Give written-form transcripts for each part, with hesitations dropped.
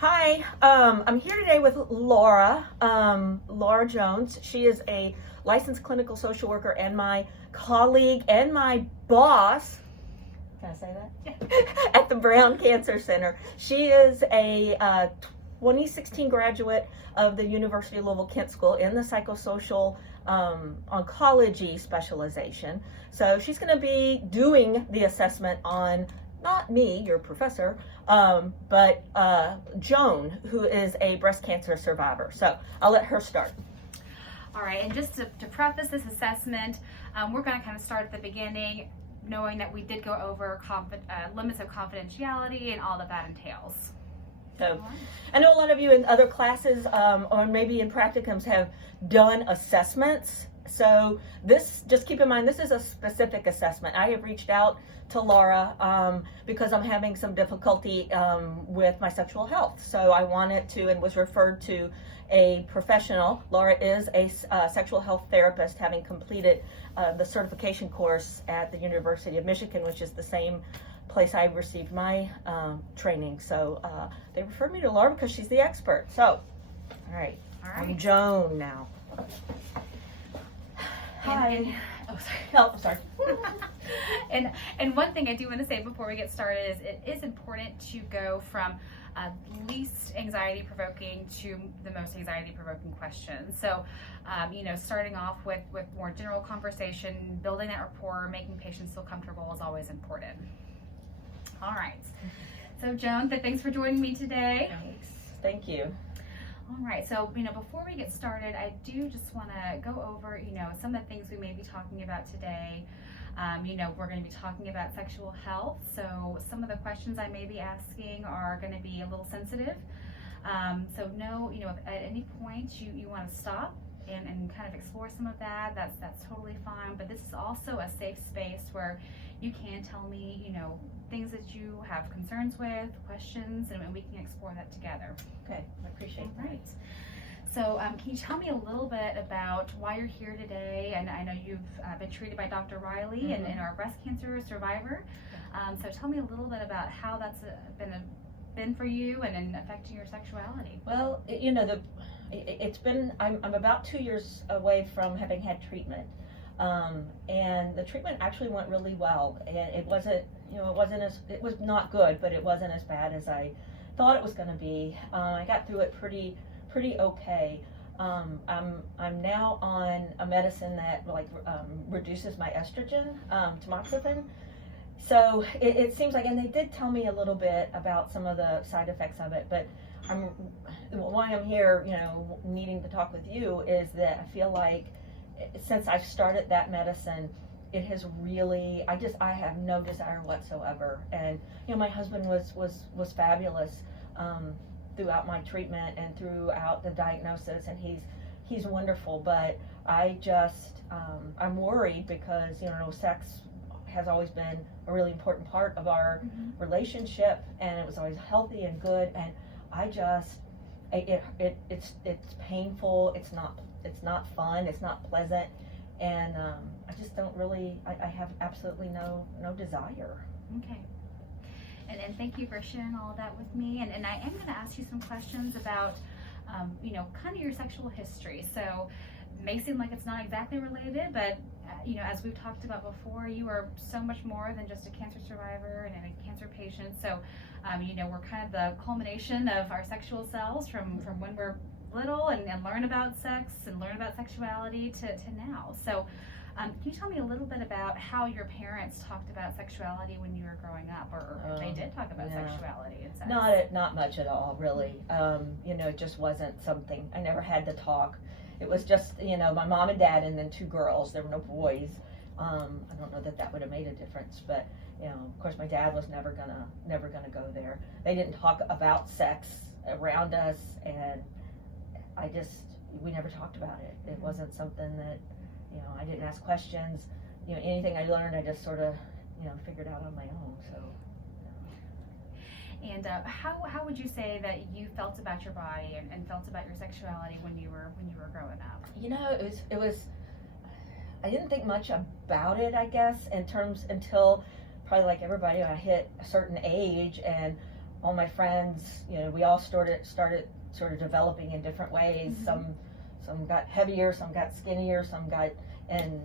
Hi, I'm here today with Laura, Laura Jones. She is a licensed clinical social worker and my colleague and my boss. Can I say that? At the Brown Cancer Center. She is a 2016 graduate of the University of Louisville Kent School in the psychosocial oncology specialization. So she's going to be doing the assessment on not me, your professor, but Joan, who is a breast cancer survivor. So I'll let her start. All right, and just to preface this assessment, we're going to kind of start at the beginning, knowing that we did go over limits of confidentiality and all that that entails. So I know a lot of you in other classes or maybe in practicums have done assessments. So this, just keep in mind, this is a specific assessment. I have reached out to Laura because I'm having some difficulty with my sexual health. So I wanted to and was referred to a professional. Laura is a sexual health therapist, having completed the certification course at the University of Michigan, which is the same place I received my training. So they referred me to Laura because she's the expert. So, all right. I'm Joan now. Hi. Oh, sorry. No, sorry. And one thing I do want to say before we get started is it is important to go from least anxiety provoking to the most anxiety provoking questions. So, starting off with more general conversation, building that rapport, making patients feel comfortable is always important. All right. So, Joan, thanks for joining me today. Thanks. Thank you. All right, so before we get started, I do just want to go over some of the things we may be talking about today. We're going to be talking about sexual health, so some of the questions I may be asking are going to be a little sensitive. So if at any point you want to stop and kind of explore some of that, that's totally fine. But this is also a safe space where you can tell me things that you have concerns with, questions, and we can explore that together. Okay, I appreciate that. Right. So can you tell me a little bit about why you're here today? And I know you've been treated by Dr. Riley and are a breast cancer survivor. So tell me a little bit about how that's been for you and affecting your sexuality. Well, it's been, I'm about 2 years away from having had treatment. And the treatment actually went really well. And it wasn't, it was not good, but it wasn't as bad as I thought it was going to be. I got through it pretty okay. I'm now on a medicine that reduces my estrogen, tamoxifen. So it seems like, and they did tell me a little bit about some of the side effects of it, but why I'm here, needing to talk with you is that I feel like since I've started that medicine, it has really, I have no desire whatsoever. And, my husband was fabulous throughout my treatment and throughout the diagnosis, and he's wonderful, but I just, I'm worried because, sex has always been a really important part of our relationship, and it was always healthy and good, and I just, it's painful, it's not fun, it's not pleasant, and I just don't really, I have absolutely no desire. Okay. And thank you for sharing all of that with me. And I am going to ask you some questions about, kind of your sexual history. So it may seem like it's not exactly related, but, as we've talked about before, you are so much more than just a cancer survivor and a cancer patient. So, we're kind of the culmination of our sexual selves from when we're little and learn about sex and learn about sexuality to now. So can you tell me a little bit about how your parents talked about sexuality when you were growing up, or if they did talk about sexuality and sex? Not much at all, really. It just wasn't something, I never had to talk. It was just, my mom and dad and then 2 girls. There were no boys. I don't know that would have made a difference, but of course my dad was never gonna go there. They didn't talk about sex around us, and we never talked about it. It wasn't something that, I didn't ask questions. Anything I learned, I just sort of, figured out on my own. So. And how would you say that you felt about your body and felt about your sexuality when you were growing up? It was. I didn't think much about it, I guess, until probably like everybody, I hit a certain age, and all my friends, we all started sort of developing in different ways. Mm-hmm. Some got heavier, some got skinnier, some got, and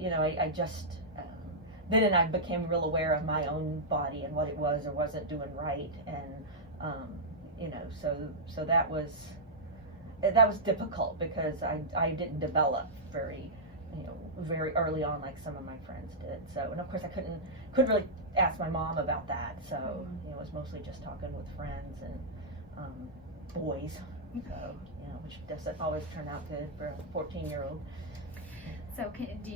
I just then I became real aware of my own body and what it was or wasn't doing right, and so that was difficult because I didn't develop very early on like some of my friends did. So, and of course I couldn't really ask my mom about that. So it was mostly just talking with friends and boys. So which doesn't always turn out good for a 14-year-old. So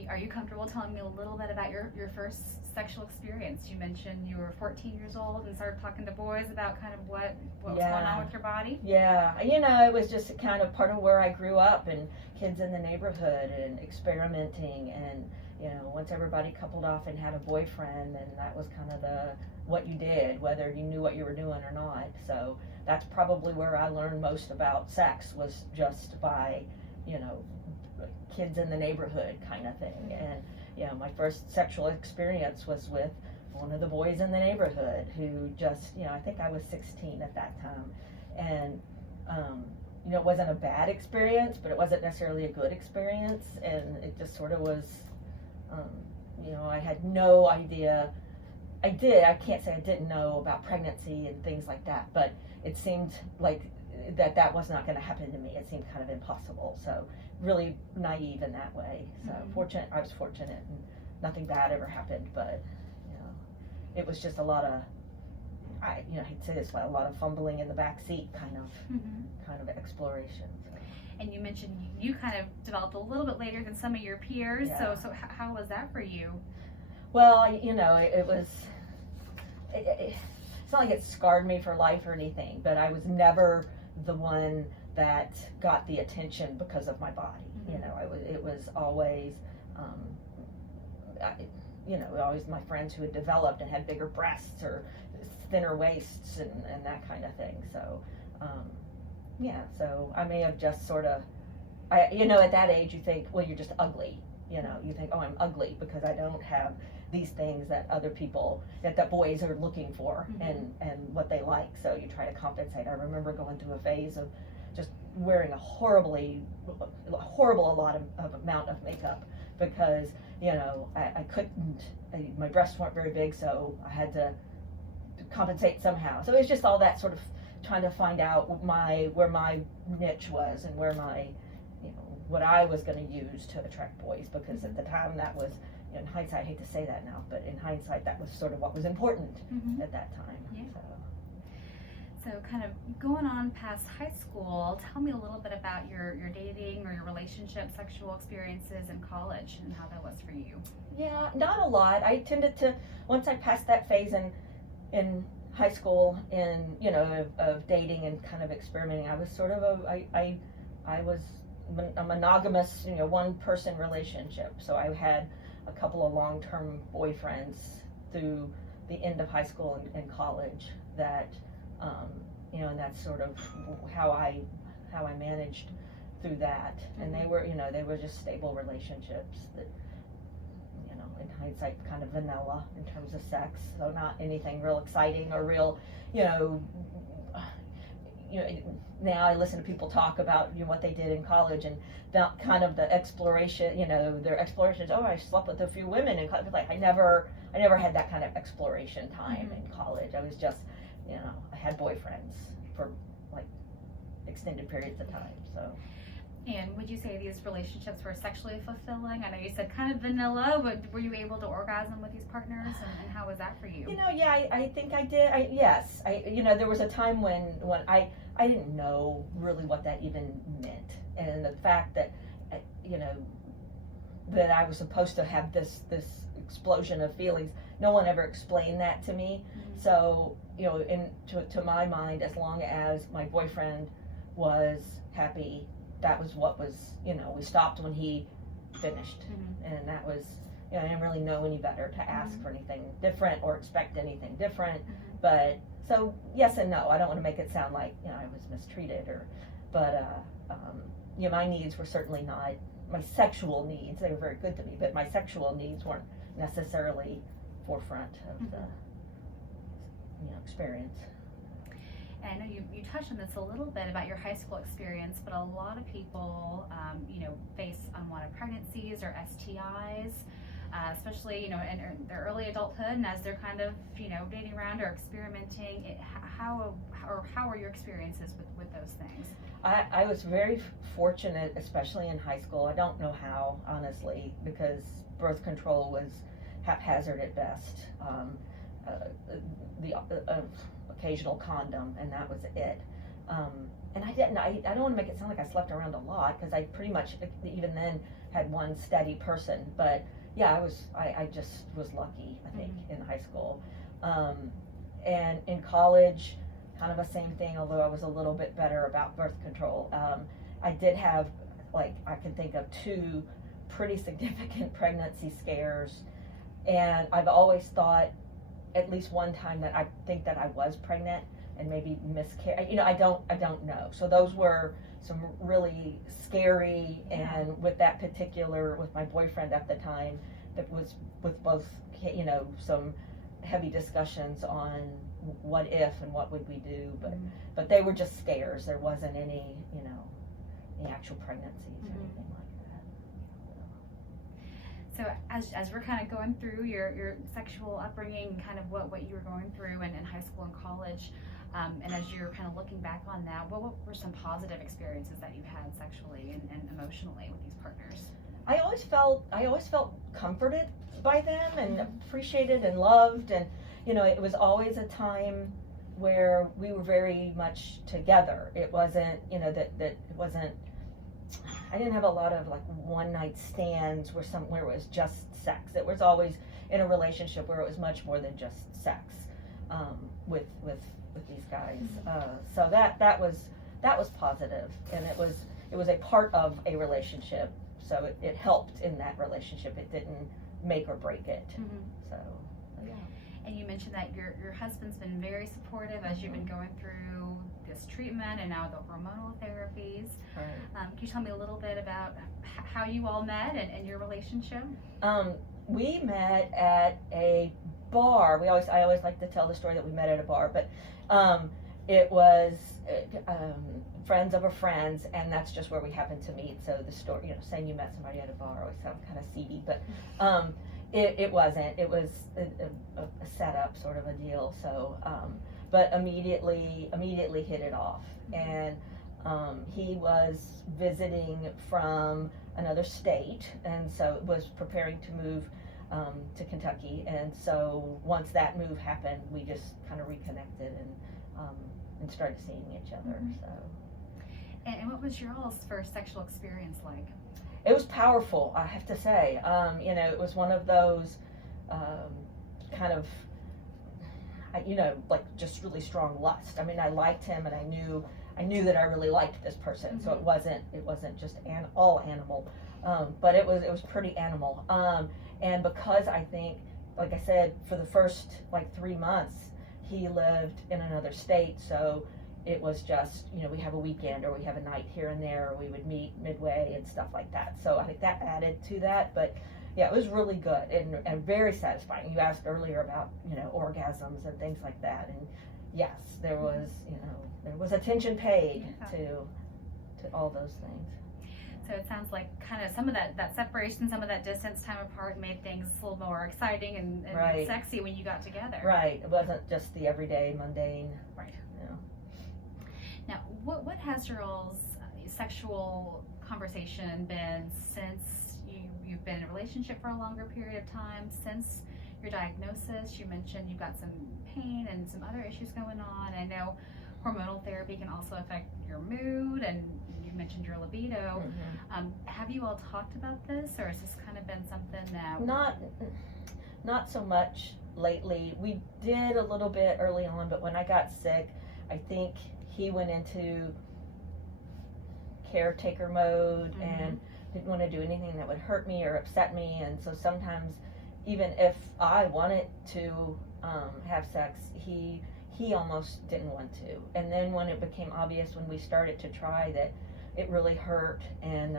are you comfortable telling me a little bit about your first sexual experience? You mentioned you were 14 years old and started talking to boys about kind of what was going on with your body. Yeah, it was just kind of part of where I grew up, and kids in the neighborhood and experimenting, and once everybody coupled off and had a boyfriend, then that was kind of what you did, whether you knew what you were doing or not. So that's probably where I learned most about sex, was just by kids in the neighborhood kind of thing. And my first sexual experience was with one of the boys in the neighborhood who just I think I was 16 at that time, and it wasn't a bad experience, but it wasn't necessarily a good experience, and it just sort of was I had no idea. I can't say I didn't know about pregnancy and things like that, but it seemed like that was not going to happen to me. It seemed kind of impossible. So really naive in that way. So I was fortunate, and nothing bad ever happened, but it was just a lot of, I hate to say this, but a lot of fumbling in the back seat kind of exploration. So. And you mentioned you kind of developed a little bit later than some of your peers. Yeah. So how was that for you? Well, it was, it's not like it scarred me for life or anything, but I was never the one that got the attention because of my body. It was always, always my friends who had developed and had bigger breasts or thinner waists and that kind of thing. So, so I may have just sort of, at that age you think, well, you're just ugly. You think, oh, I'm ugly because I don't have these things that other people, that muboys are looking for and what they like. So you try to compensate. I remember going through a phase of just wearing a horrible amount of makeup because, I couldn't, my breasts weren't very big, so I had to compensate somehow. So it was just all that sort of trying to find out where my niche was and where my, what I was going to use to attract boys, because at the time that was, in hindsight, I hate to say that now, but in hindsight that was sort of what was important at that time. Yeah. So kind of going on past high school, tell me a little bit about your dating or your relationship, sexual experiences in college and how that was for you. Yeah, not a lot. I tended to, once I passed that phase in high school of dating and kind of experimenting, I was sort of I was a monogamous, one person relationship. So I had a couple of long-term boyfriends through the end of high school and college that, and that's sort of how I managed through that. And they were just stable relationships that, in hindsight, kind of vanilla in terms of sex. So not anything real exciting or real, now I listen to people talk about what they did in college and that kind of the exploration, their explorations. Oh, I slept with a few women in college. Like I never had that kind of exploration time in college. I was just, I had boyfriends for like extended periods of time. So. And would you say these relationships were sexually fulfilling? I know you said kind of vanilla, but were you able to orgasm with these partners, and how was that for you? Yeah, I think I did. Yes, there was a time when I didn't know really what that even meant, and the fact that, that I was supposed to have this explosion of feelings, no one ever explained that to me. So, to my mind, as long as my boyfriend was happy, that was what was, we stopped when he finished. And that was, I didn't really know any better to ask for anything different or expect anything different. But, so, yes and no. I don't want to make it sound like, I was mistreated but my needs were certainly not, my sexual needs, they were very good to me, but my sexual needs weren't necessarily forefront of the, experience. And I know you touched on this a little bit about your high school experience, but a lot of people, face unwanted pregnancies or STIs, especially, in their early adulthood, and as they're kind of, dating around or experimenting. How are your experiences with those things? I was very fortunate, especially in high school. I don't know how, honestly, because birth control was haphazard at best. The occasional condom, and that was it. And I don't want to make it sound like I slept around a lot, because I pretty much, even then, had one steady person. But yeah, I just was lucky, I think, in high school. And in college, kind of the same thing, although I was a little bit better about birth control. I did have, I can think of 2 pretty significant pregnancy scares, and I've always thought at least one time that I think that I was pregnant and maybe miscarried. I don't know. So those were some really scary, and with my boyfriend at the time, that was with both, some heavy discussions on what if and what would we do, but they were just scares. There wasn't any, any actual pregnancies or anything like that. So as we're kind of going through your sexual upbringing, kind of what you were going through in high school and college, and as you're kind of looking back on that, what were some positive experiences that you had sexually and emotionally with these partners? I always felt comforted by them and appreciated and loved, and it was always a time where we were very much together. It wasn't, that it wasn't. I didn't have a lot of one night stands where it was just sex. It was always in a relationship where it was much more than just sex with these guys. So that was positive, and it was a part of a relationship. So it helped in that relationship. It didn't make or break it. So yeah. And you mentioned that your husband's been very supportive as you've been going through this treatment and now the hormonal therapies. Right. Can you tell me a little bit about how you all met and your relationship? We met at a bar. I always like to tell the story that we met at a bar, but it was friends of a friends, and that's just where we happened to meet. So the story, saying you met somebody at a bar always sounds kind of seedy, but it wasn't. It was a setup sort of a deal. So, but immediately hit it off, and he was visiting from another state, and so was preparing to move to Kentucky. And so once that move happened, we just kind of reconnected and started seeing each other. So. And what was your all's first sexual experience like? It was powerful, I have to say. It was one of those kind of, just really strong lust. I mean, I liked him, and I knew that I really liked this person. So it wasn't just all animal, but it was pretty animal. And because I think, like I said, for the first 3 months, he lived in another state, so it was just, we have a weekend or we have a night here and there, or we would meet midway and stuff like that. So I think that added to that, but yeah, it was really good and very satisfying. You asked earlier about, orgasms and things like that, and yes, there was attention paid to all those things. So it sounds like kind of some of that separation, some of that distance, time apart made things a little more exciting and right. Sexy when you got together. Right. It wasn't just the everyday mundane. Right. Now, what has your all's sexual conversation been since you've been in a relationship for a longer period of time, since your diagnosis? You mentioned you've got some pain and some other issues going on. I know hormonal therapy can also affect your mood, and you mentioned your libido. Have you all talked about this, or has this kind of been something that... Not so much lately. We did a little bit early on, but when I got sick, I think he went into caretaker mode and didn't want to do anything that would hurt me or upset me. And so sometimes, even if I wanted to have sex, he almost didn't want to. And then when it became obvious, when we started to try, that it really hurt, and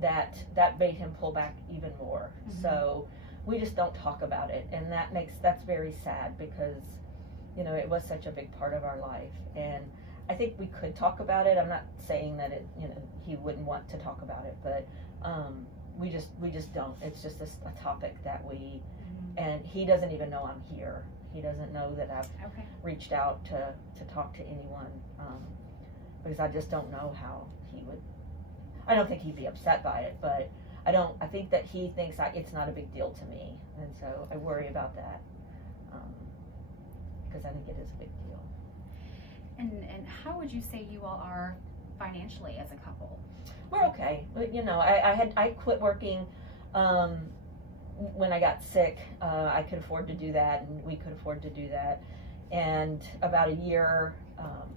that made him pull back even more. So we just don't talk about it, and that's very sad, because you know, it was such a big part of our life. And I think we could talk about it. I'm not saying that it, you know, he wouldn't want to talk about it, but we just don't. It's just a topic that we, and he doesn't even know I'm here. He doesn't know that I've reached out to talk to anyone, because I just don't know how he would. I don't think he'd be upset by it, but I think that he thinks it's not a big deal to me, and so I worry about that, because I think it is a big deal. And how would you say you all are financially as a couple? We're okay. You know, I quit working when I got sick. I could afford to do that, and we could afford to do that. And about a year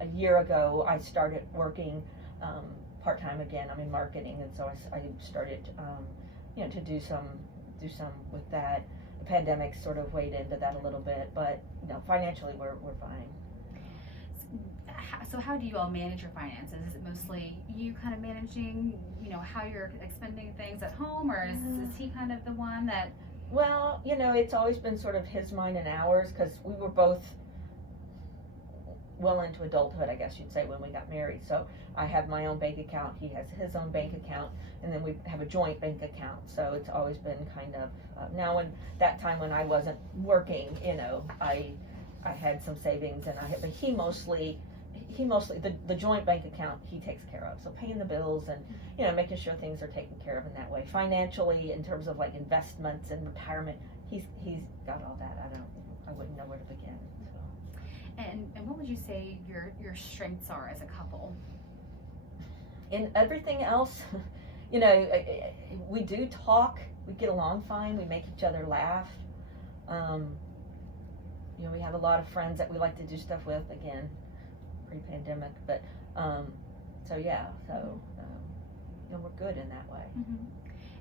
ago, I started working part-time again. I'm in marketing, and so I started, you know, to do some with that. The pandemic sort of weighed into that a little bit, but you know, financially we're fine. So how do you all manage your finances? Is it mostly you kind of managing, you know, how you're expending things at home, or is he kind of the one that? Well, you know, it's always been sort of his, mine, and ours, because we were both well into adulthood, I guess you'd say, when we got married. So I have my own bank account, he has his own bank account, and then we have a joint bank account. So it's always been kind of, now in that time when I wasn't working, you know, I had some savings, and but he mostly the joint bank account he takes care of. So paying the bills and, you know, making sure things are taken care of in that way. Financially, in terms of like investments and retirement, he's got all that. I wouldn't know where to begin. So. And what would you say your strengths are as a couple? In everything else, you know, we do talk. We get along fine. We make each other laugh. You know, we have a lot of friends that we like to do stuff with. Again, pre-pandemic, but so yeah, so you know, we're good in that way.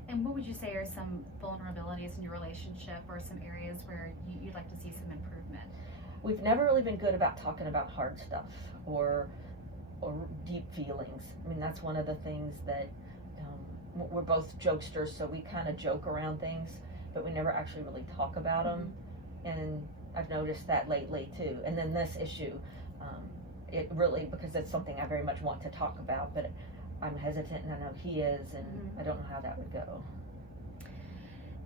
And what would you say are some vulnerabilities in your relationship, or some areas where you'd like to see some improvement? We've never really been good about talking about hard stuff or deep feelings. I mean, that's one of the things that we're both jokesters, so we kind of joke around things, but we never actually really talk about them. And I've noticed that lately too. And then this issue, it really, because it's something I very much want to talk about, but I'm hesitant, and I know he is, and I don't know how that would go.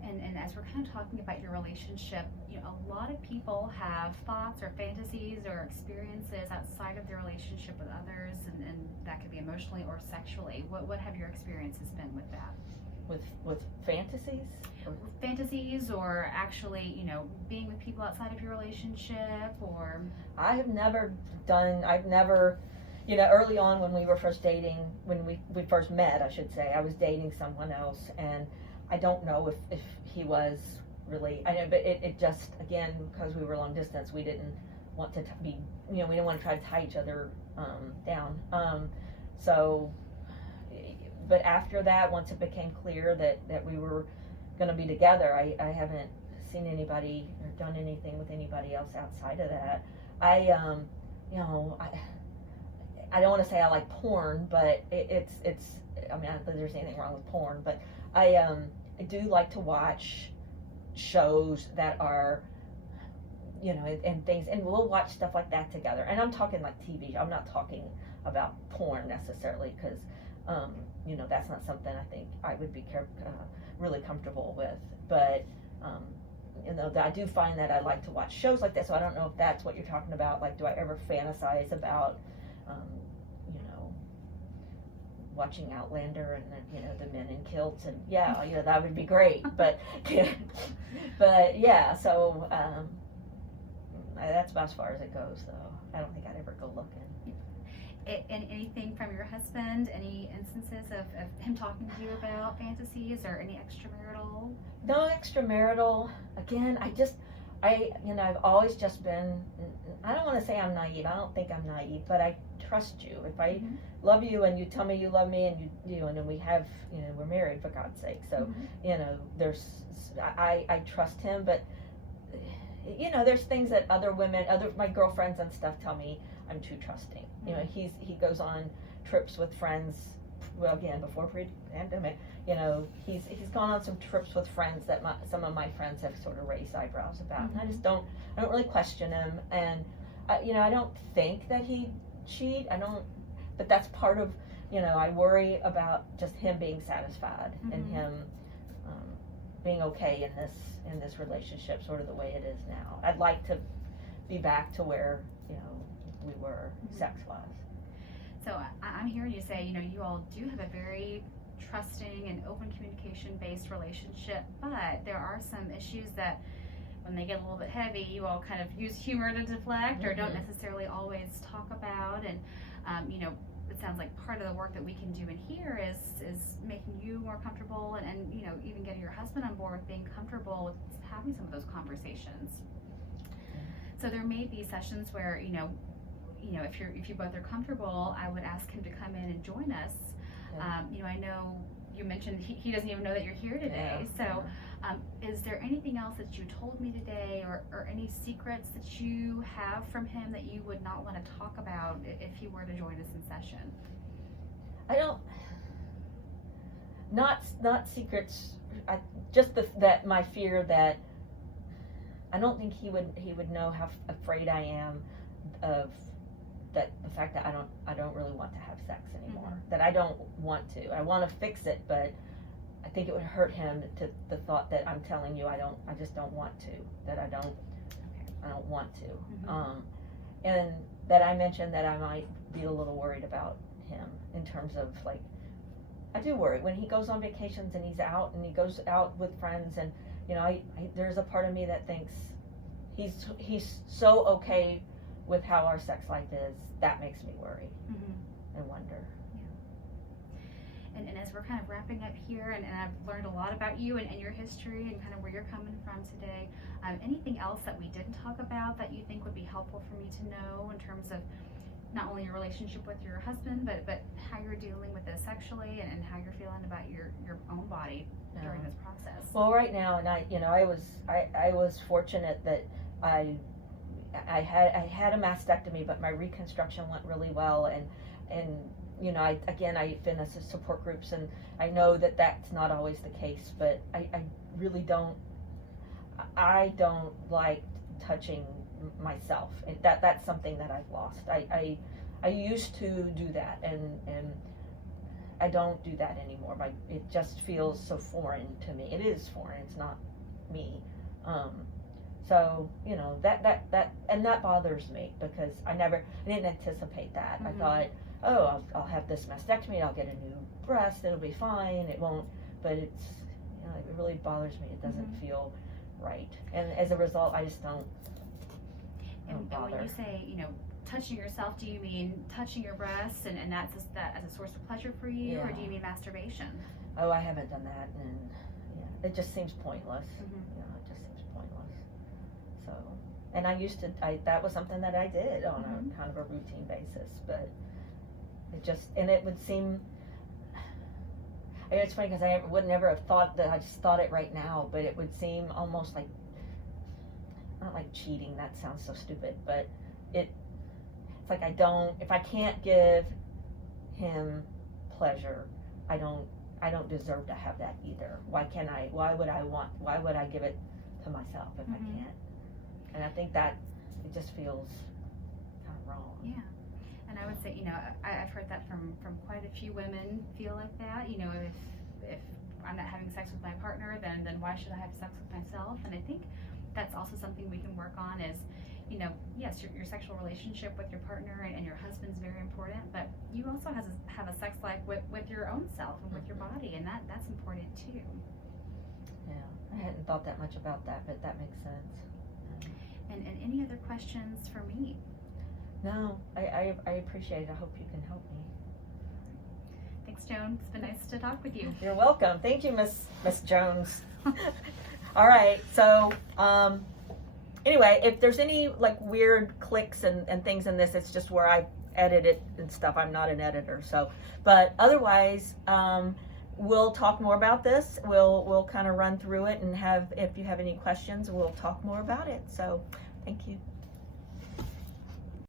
And as we're kind of talking about your relationship, you know, a lot of people have thoughts or fantasies or experiences outside of their relationship with others, and that could be emotionally or sexually. What have your experiences been with that? With fantasies? Fantasies, or actually, you know, being with people outside of your relationship, or? I've never, you know, early on when we were first dating, when we first met, I should say, I was dating someone else, and I don't know if he was really, I know, but it just, again, because we were long distance, we didn't want to be, you know, we didn't want to try to tie each other down. So, but after that, once it became clear that we were going to be together, I haven't seen anybody or done anything with anybody else outside of that. You know, I don't want to say I like porn, but it's I mean, I don't think there's anything wrong with porn, but I do like to watch shows that are, you know, and things, and we'll watch stuff like that together. And I'm talking like TV. I'm not talking about porn necessarily, because you know, that's not something I think I would be really comfortable with. But you know, I do find that I like to watch shows like that. So I don't know if that's what you're talking about. Like, do I ever fantasize about you know, watching Outlander and then, you know, the men in kilts, and yeah, you know, that would be great. But but yeah, so that's about as far as it goes, though. I don't think I'd ever go looking. And anything from your husband? Any instances of him talking to you about fantasies, or any extramarital? No extramarital. Again, you know, I've always just been, I don't want to say I'm naive. I don't think I'm naive, but I trust you. If I love you and you tell me you love me, and you know, and then we have, you know, we're married, for God's sake. So, you know, I trust him, but you know, there's things that other women, my girlfriends and stuff tell me I'm too trusting. You know, he goes on trips with friends well, again, before pre-pandemic, you know, he's gone on some trips with friends that some of my friends have sort of raised eyebrows about. And I don't really question him. And, you know, I don't think that he'd cheat. But that's part of, you know, I worry about just him being satisfied and him being okay in this relationship, sort of the way it is now. I'd like to be back to where, you know, we were sex-wise. So I'm hearing you say, you know, you all do have a very trusting and open communication-based relationship, but there are some issues that when they get a little bit heavy, you all kind of use humor to deflect or don't necessarily always talk about. And, you know, it sounds like part of the work that we can do in here is making you more comfortable and you know, even getting your husband on board with being comfortable with having some of those conversations. So there may be sessions where, you know, if you both are comfortable, I would ask him to come in and join us. You know, I know you mentioned he doesn't even know that you're here today. So is there anything else that you told me today or any secrets that you have from him that you would not want to talk about if he were to join us in session? I don't, not secrets, just that my fear that I don't think he would know how afraid I am of that, the fact that I don't really want to have sex anymore, that I don't want to. I want to fix it, but I think it would hurt him to the thought that I'm telling you I just don't want to, that I don't want to. And that I mentioned that I might be a little worried about him in terms of, like, I do worry when he goes on vacations and he's out and he goes out with friends, and you know, there's a part of me that thinks he's so okay with how our sex life is. That makes me worry and wonder. And as we're kind of wrapping up here, and I've learned a lot about you and your history and kind of where you're coming from today, anything else that we didn't talk about that you think would be helpful for me to know in terms of not only your relationship with your husband, but how you're dealing with this sexually and how you're feeling about your own body during this process? Well, right now, and I was fortunate that I had a mastectomy, but my reconstruction went really well, and you know, I've been in support groups, and I know that that's not always the case, but I really don't like touching myself. That's something that I've lost. I used to do that, and I don't do that anymore. It just feels so foreign to me. It is foreign. It's not me. So, you know, that bothers me because I didn't anticipate that. I thought, oh, I'll have this mastectomy, I'll get a new breast, it'll be fine, it won't, but it's, you know, it really bothers me. It doesn't feel right. And as a result, I just don't bother. And when you say, you know, touching yourself, do you mean touching your breasts and that as a source of pleasure for you, or do you mean masturbation? Oh, I haven't done that, and it just seems pointless. You know, it just seems pointless. So, and that was something that I did on a kind of a routine basis, but it would seem, I mean, it's funny because I would never have thought that. I just thought it right now, but it would seem almost like, not like cheating, that sounds so stupid, but it's like if I can't give him pleasure, I don't deserve to have that either. Why would I give it to myself if I can't? And I think that it just feels kind of wrong. Yeah. And I would say, you know, I've heard that from quite a few women feel like that. You know, if I'm not having sex with my partner, then why should I have sex with myself? And I think that's also something we can work on is, you know, yes, your sexual relationship with your partner and your husband's very important, but you also have a sex life with your own self and with your body, and that's important too. Yeah, I hadn't thought that much about that, but that makes sense. And any other questions for me? No, I appreciate it. I hope you can help me. Thanks, Joan. It's been nice to talk with you. You're welcome. Thank you, Miss Jones. All right. So, anyway, if there's any like weird clicks and things in this, it's just where I edit it and stuff. I'm not an editor, so. But otherwise, we'll talk more about this. We'll kind of run through it and if you have any questions, we'll talk more about it. So, thank you.